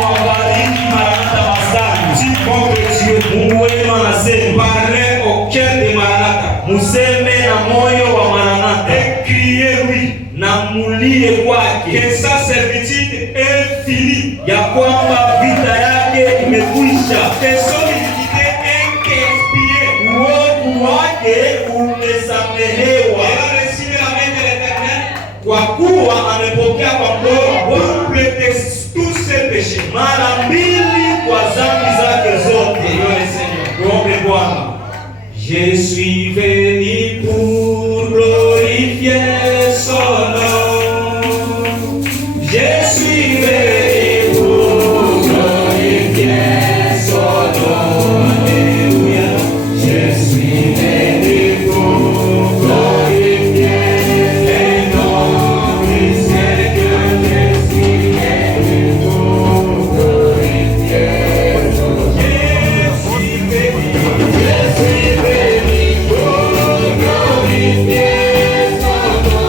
wabariki Maranatha Masani. Dis contre Dieu. Mungu wenu anasema, Parlez au cœur de Maranatha. museme na moyo wa Maranatha Et criez lui. na mulie kwake Que sa servitude est finie. ya kwamba vita yake imekwisha, Que son iniquité est expiée. uovu wake umesamehewa, Elle a reçu la main de l'Éternel. kwa kuwa amepokea kwa mkono wa Bwana Double tous ses péchés. mara mbili kwa dhambi zake zote. Tuombe Bwana. Je suis venu pour glorifier son nom. Je suis venu pour glorifier son nom. Alléluia. Je suis venu pour glorifier le nom du Seigneur. Je suis venu pour glorifier son nom. Je suis venu pour glorifier son nom.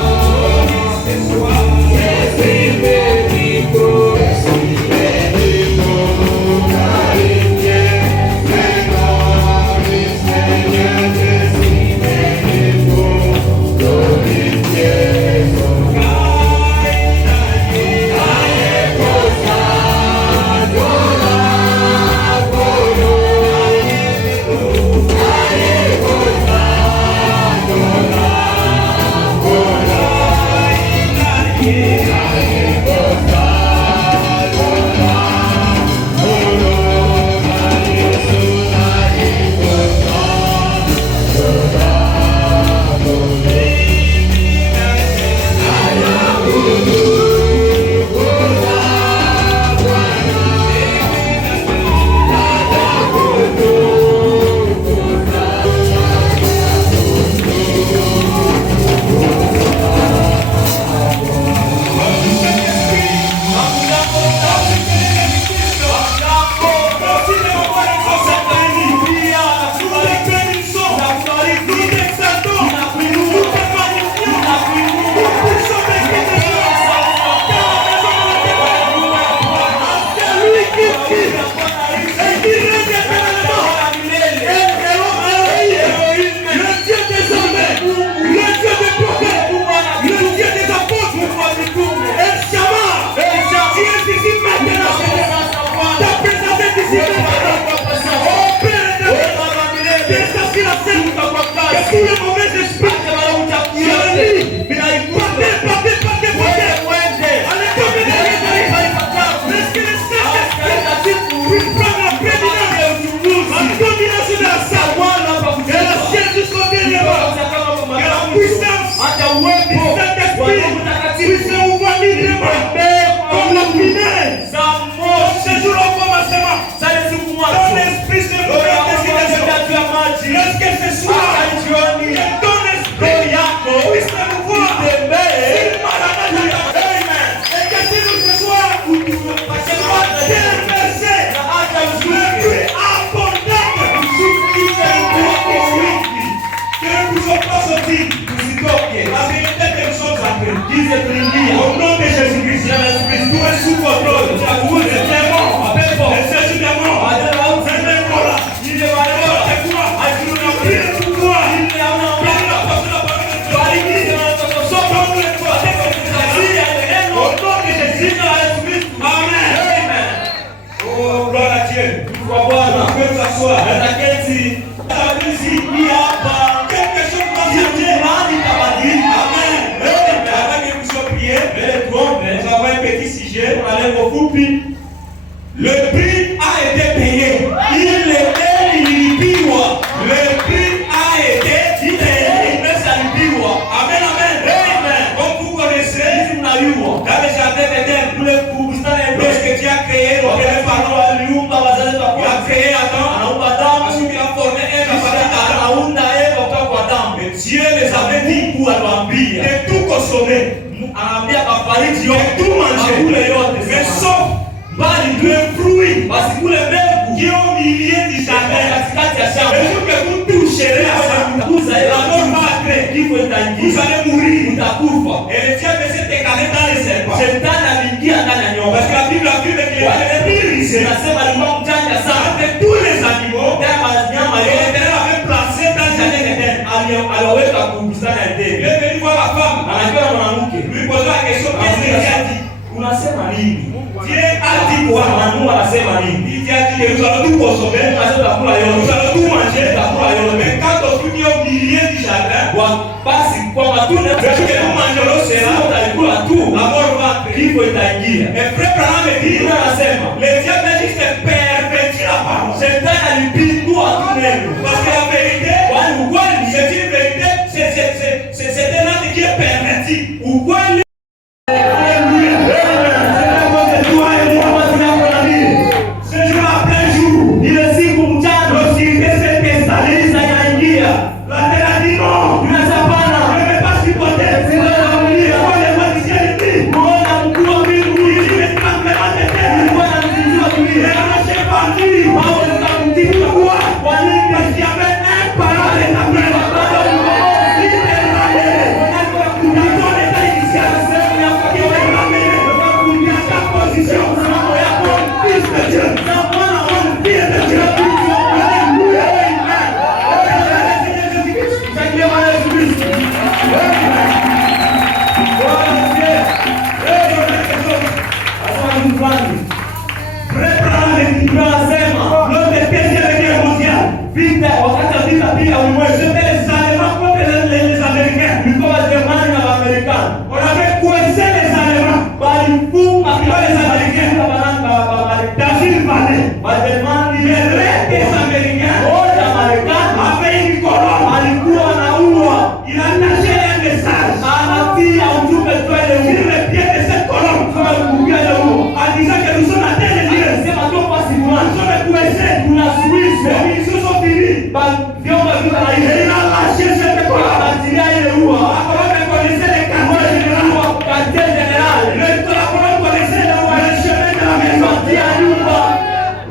Au nom de Jésus-Christ, tout est sous contrôle. Vous êtes mort. Le Jésus est mort. C'est même mort là. Il est mort. C'est quoi? C'est quoi? Au nom de Jésus. Amen. Oh, gloire à Dieu. On peut s'asseoir. Quelque chose va changer. Amen. Nous avons un petit sujet, on allait au fupi. Le prix a été payé. Il était ilipiwa. Le prix a été payé. Amen, amen. Comme vous connaissez, dans le jardin d'Éden, lorsque Dieu a créé le il a créé Adam, ensuite il a formé Ève à partir d'Adam. Dieu les avait dit de tout consommer. De tout manger, mais sauf le fruit qui est au milieu du jardin. Le jour que vous toucherez à ça, la mort va après. Vous allez mourir. Et le diable essaie de caler dans les serpents. Parce que la Bible affirme qu'il est intelligent. Nasema alikuwa mjanja sana. De tous les animaux, Kama nyama yote l'Éternel avait placé dans le jardin d'Éden. aliweka kubustani ya Il Edeni. est venu voir la femme. Anajua mwanamke. Lui posa la question, qu'est-ce que Dieu a dit? Unasema nini? Dieu a dit quoi? Mungu anasema nini? Il a dit que nous allons tout consommer. Mungu anasema utakula Nous yote. allons tout manger. Utakula yote. Mais quand on finit au milieu du jardin, Basi kwa matunda ce que nous mangerons sera utakula tu. la mort va entrer. Kifo itaingia. Et frère Branham me dit, Mungu anasema le diable a juste perverti la parole. shetani alipindua tu neno. Parce que la vérité, Kwani ukweli c'est une vérité, c'est un acte qui est perverti. ukweli Ce jour après jour, ile siku mchana lorsqu'il s'est installé, inaingia. la terre a dit non. Unasapana. Je ne vais pas supporter. Quand les magiciens le disent, Mbona mkuu wa mbingu il dit, mais tremblement de terre. alikuwa anamzindua Et dunia. on a fait partie. Hao wakamtii Pourquoi? kwa nini? Parce qu'il y avait un parent de la terre. Il était ramené. Dans ton état initial, il était ramené dans ta position. Fils de Dieu. Fils de Dieu. Alléluia. Frère Branham me dit, lors de deuxième guerre mondiale, Vita wakati wa vita pia ulimwengu. c'était les Allemands contre les Américains. Ilikuwa Wajerumani na Waamerikani. On avait coincé les Allemands Walifunga Ilikuwa les Américains dans une vallée. Wajerumani Les reins des Américains wote wa Marekani avaient une colonne. alikuwa anaua Il a lâché un message anatia ujumbe twende sur le pied de cette colonne kwa kupiga huo. en disant que nous sommes à terre de Dieu. Anasema toka Nous simulani. sommes coincés. Tunasuizwa. Les missions sont finies. Vyombo vita na Et ile. il a lâché cette colonne. Anatilia ile La ua. colonne connaissait les quartiers généraux. Quartier general. La colonne connaissait le chemin de la maison. Kupatia nyumba.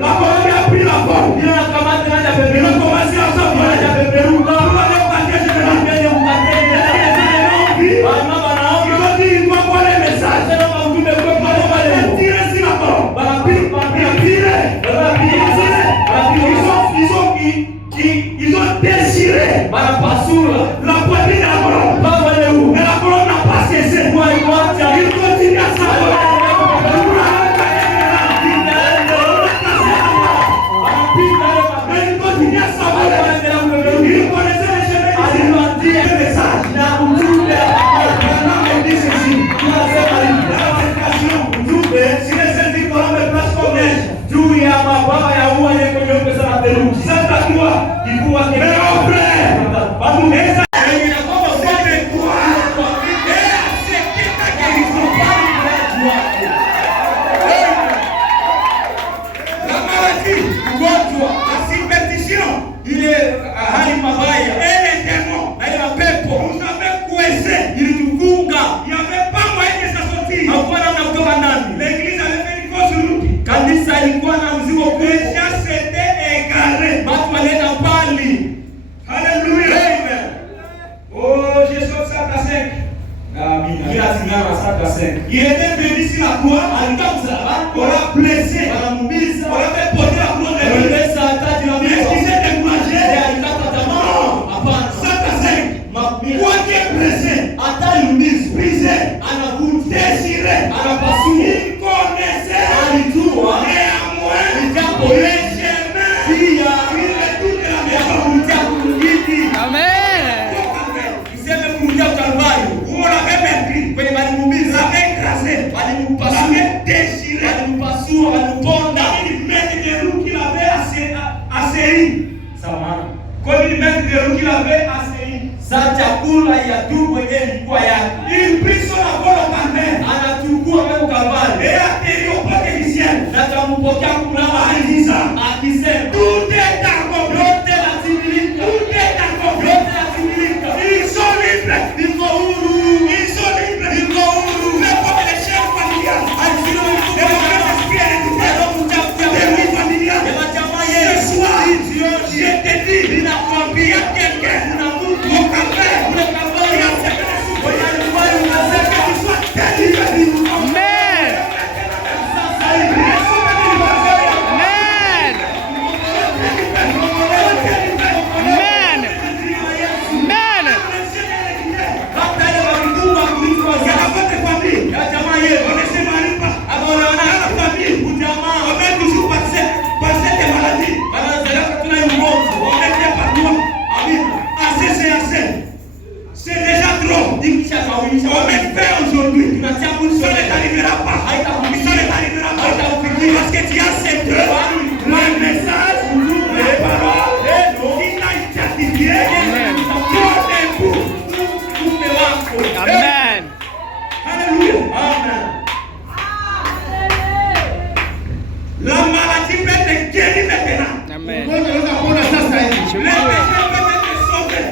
La colonne a pris la porte. Bila kamata na Il a peperuka. commencé à s'envoler. Bila peperuka. Pour aller au quartier général. Mbele mkate general. Mama naomba. Ils ont dit, il doit voir les messages. Sema ujumbe kwa pale pale. Ils ont tiré sur la colonne. Banapiga. Ils ont tiré. Ils ont déchiré Banapasura. la poitrine de la colonne. Baba leo. Mais la colonne n'a pas cessé. Kwa iwacha. Il continue à s'envoler. Mais il continue à s'envoler. Il connaissait le chemin du message. Maintenant, il dit ceci. La prédication, si les saints colonnes me placent comme neige, Juu ya mababa ya ua yako nyeupe sana theluji. c'est à toi. Kivua Mais mon frère, Babu meza la maladie, ugonjwa, la superstition, ile hali mabaya et les démons, na ile mapepo vous avez coincé. ilitufunga. Il n'y avait pas moyen de s'en sortir. Hakuwa namna kutoka ndani. L'église avait fait une grosse route. Kanisa ilikuwa na mzigo Les kubwa. gens s'étaient égarés. Watu walienda mbali. Alléluia. Oh, je saute ça à 5. Kila singano na saka senga. Il était venu sur la croix. Alikaa msalabani. On l'a blessé. Wanamuumiza. On l'avait porté la couronne de vie. Walimbesa taji la Mais est-ce qu'il mbinguni. s'est découragé? Alikata tamaa. Hapana. 105. Quoi qui est blessé, Hata aliumizwa. brisé, Anavunja. désiré, Anapasua. il connaissait Alijua. néanmoins Ijapo le yeye. chemin. Pia. Il retourne de la Ya maison. kurudia kumgidi. Useme kurudia Kalvari. Où on l'avait meurtri, Kwenye walimuumiza. l'avait écrasé, Walimpasua. l'avait déchiré. Walimpasua. Walimuponda. Il mettait des roues qu'il avait assaillies. Samahani. Comme il mettait des roues qu'il avait assaillies. Sa chakula ya tu mwenyewe ilikuwa yake. Il prit son envol au Carmel Anachukua mbegu Kalvari. et atterrit au port du ciel. Na kampokea kulama En disant, akisema tout est accompli. yote yatimilika. Tout est accompli. Yote yatimilika. Ils sont libres. Niko huru. Ils sont libres. Ils sont libres. Mais comme les chefs familiales, et le Saint-Esprit est réduit. Des vies familiales. Ce soir, je te dis, il y a quelqu'un au Carmel qui a fait que tu sois délivré. Amen. Reçois la libération. parce que tu acceptes le message, les paroles qui t'a identifié comme époux. Amen. Alléluia. Amen. La maladie peut être guérie maintenant. Amen. Les péchés peuvent être sauvés.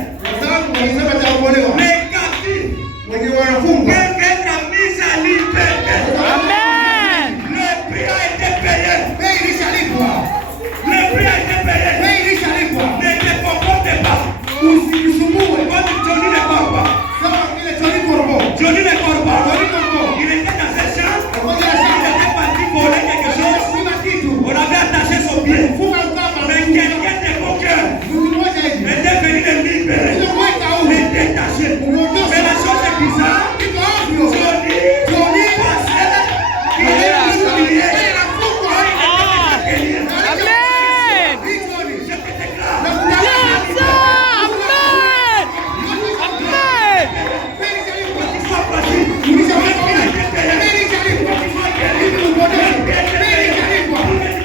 Les captifs peuvent être mis à liberté. Amen. Le prix a été payé. Le prix a été payé. Ne te comporte pas. Comme Johnny ne parle pas. Johnny ne parle pas. Il était dans cette chambre. Il était parti voler quelque chose. On avait attaché son pied. Mais quelqu'un de bon cœur était venu le libérer. Le détacher. Mais la chose est bizarre. Johnny passait. Il est humilié. Amen. Je te déclare. Yes, sir. Amen. Amen. Il soit parti. Le prix a été payé. Il soit guéri. Le prix a été payé.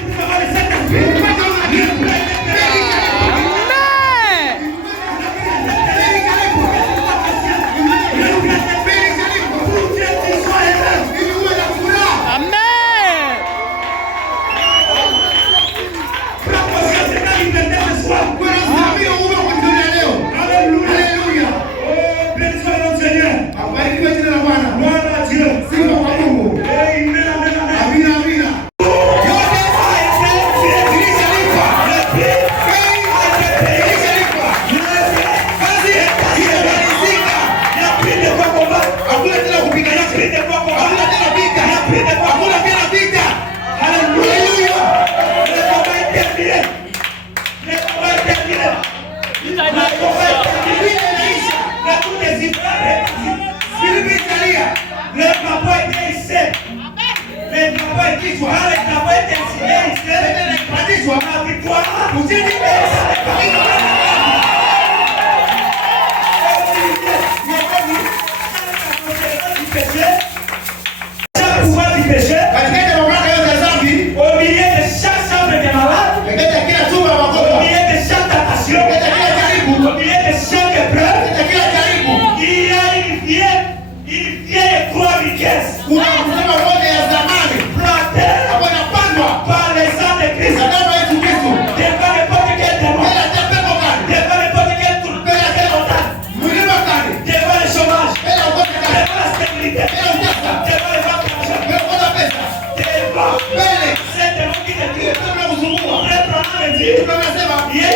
Tu vas le Saint-Esprit. Le prix a été payé. Amen. Pour Dieu, tu sois heureux. Amen. Prends conscience de ta liberté ce soir. Alléluia. Oh, béni soit notre Seigneur. Gloire à Dieu. Amen, amen, amen. Le papa était ici. Le papa était ici. Le papa était ici. La victoire. Vous dites chaque pouvoir du péché au milieu de chaque chambre de malade, au milieu de chaque tentation, au milieu de chaque épreuve, il y a une vieille croix vitesse plantée par les sangs de Christ devant n'importe quel démon, devant n'importe quel trouble, devant le chômage, devant la stérilité, devant le manque d'argent, devant ces démons qui te tuent. Reprenons le dire, il y a